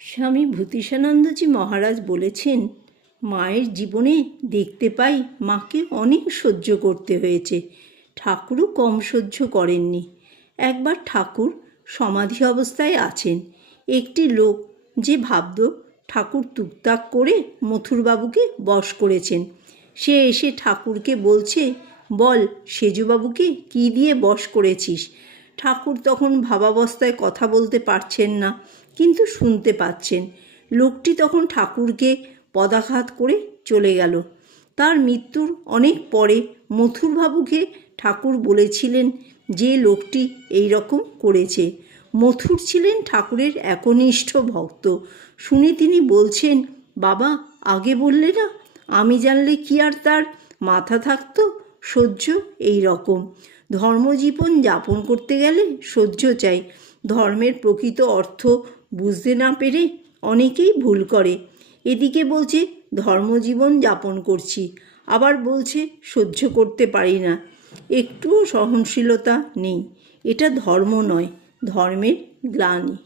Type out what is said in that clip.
স্বামী ভূতিষানন্দজি মহারাজ বলেছেন, মায়ের জীবনে দেখতে পাই মাকে অনেক সহ্য করতে হয়েছে। ঠাকুরও কম সহ্য করেননি। একবার ঠাকুর সমাধি অবস্থায় আছেন। একটি লোক যে ভাবত ঠাকুর টুকটাক করে মথুরবাবুকে বশ করেছেন। সে এসে ঠাকুরকে বলছে, বল, সেজুবাবুকে কী দিয়ে বশ করেছিস? ঠাকুর তখন ভাবাবস্থায় কথা বলতে পারছেন না। কিন্তু শুনতে পাচ্ছেন। লোকটি তখন ঠাকুরকে পদাঘাত করে চলে গেল। তার মৃত্যুর অনেক পরে মথুরবাবুকে ঠাকুর বলেছিলেন যে লোকটি এই রকম করেছে। মথুর ছিলেন ঠাকুরের একনিষ্ঠ ভক্ত। শুনে তিনি বলছেন, বাবা, আগে বললে না? আমি জানলে কি আর তার মাথা থাকতো? সহ্য এই রকম ধর্মজীবন যাপন করতে গেলে সহ্য চাই। ধর্মের প্রকৃত অর্থ বুঝতে না পেরে অনেকেই ভুল করে। এদিকে বলছে, ধর্মজীবন যাপন করছি। আবার বলছে, সহ্য করতে পারি না। একটুও সহনশীলতা নেই। এটা ধর্ম নয়, ধর্মের গ্লানি।